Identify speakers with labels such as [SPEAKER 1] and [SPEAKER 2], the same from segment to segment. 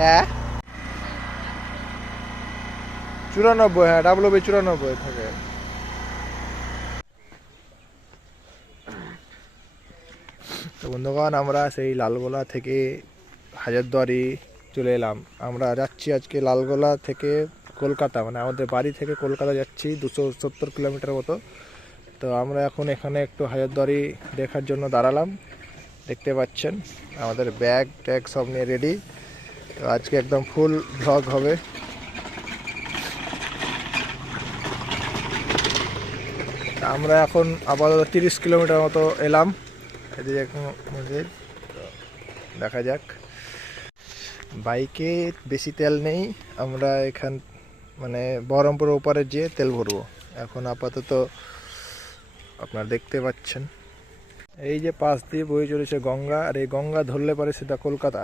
[SPEAKER 1] হ্যাঁ? চুরানব্বই হ্যাঁ ডাবল বি চুরানব্বই থাকে। তো বন্ধুগণ, আমরা সেই লালগোলা থেকে হাজারদুয়ারি চলে এলাম। আমরা যাচ্ছি আজকে লালগোলা থেকে কলকাতা মানে আমাদের বাড়ি থেকে কলকাতা যাচ্ছি দুশো সত্তর কিলোমিটার মতো। তো আমরা এখন এখানে একটু হাজারদুয়ারি দেখার জন্য দাঁড়ালাম। দেখতে পাচ্ছেন, আমাদের ব্যাগ ট্যাগ সব নিয়ে রেডি আজকে একদম ফুল ভ্লগ হবে। আমরা এখন আপাতত তিরিশ কিলোমিটার মতো এলাম। এদিকে দেখা যাক। বাইকে বেশি তেল নেই। আমরা এখান মানে বহরমপুর ওপারে যেয়ে তেল ভরবো। এখন আপাতত আপনারা দেখতে পাচ্ছেন। এই যে পাশ দিয়ে বয়ে চলেছে গঙ্গা, আর এই গঙ্গা ধরলে পারে সেটা কলকাতা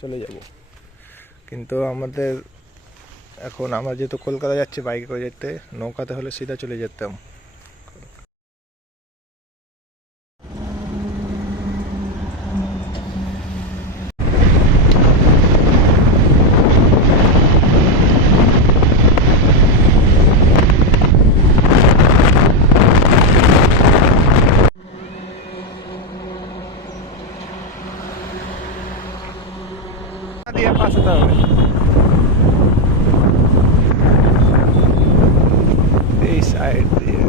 [SPEAKER 1] চলে যাব। কিন্তু আমাদের এখন আমরা যেহেতু কলকাতা যাচ্ছি বাইকে করে যেতে, নৌকাতে হলে সিধা চলে যেতাম। দিয়ে পাশে হবে এই সাইড দিয়ে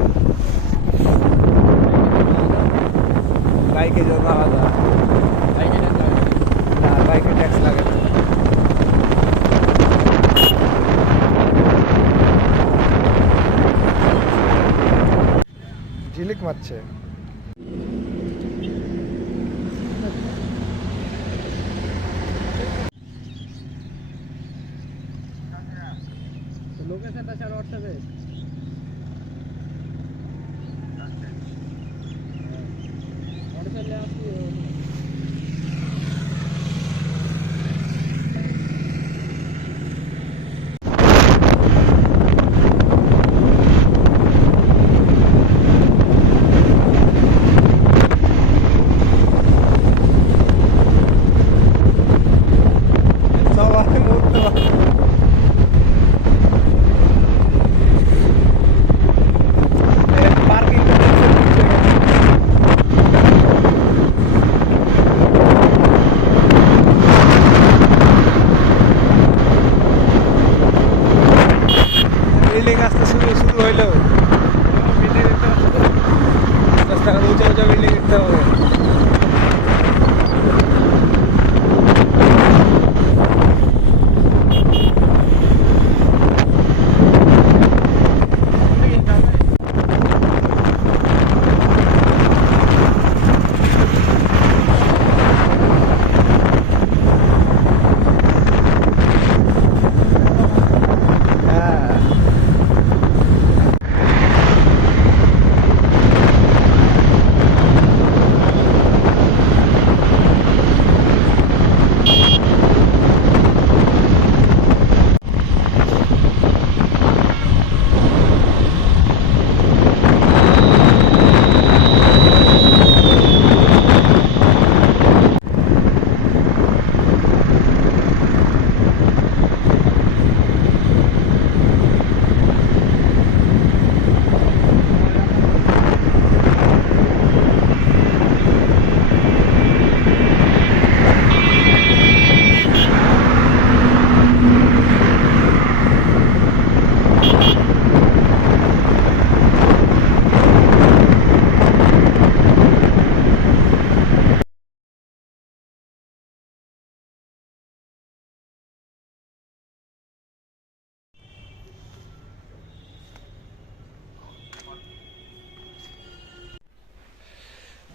[SPEAKER 1] বাইকে জন্য আলাদা না বাইকে ট্যাক্স লাগে না ঝিলিক মারছে करता चल व्हाट्सएप व्हाट्सएप पे आप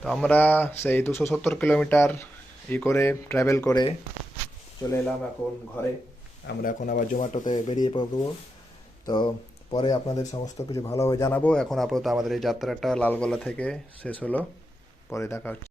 [SPEAKER 1] তো আমরা সেই দুশো সত্তর কিলোমিটার ই করে ট্রাভেল করে চলে এলাম এখন ঘরে। আমরা এখন আবার জোম্যাটোতে বেরিয়ে পড়ব। তো পরে আপনাদের সমস্ত কিছু ভালোভাবে জানাব। এখন আপাতত আমাদের এই যাত্রাটা লালগোলা থেকে শেষ হলো। পরে দেখা হচ্ছে।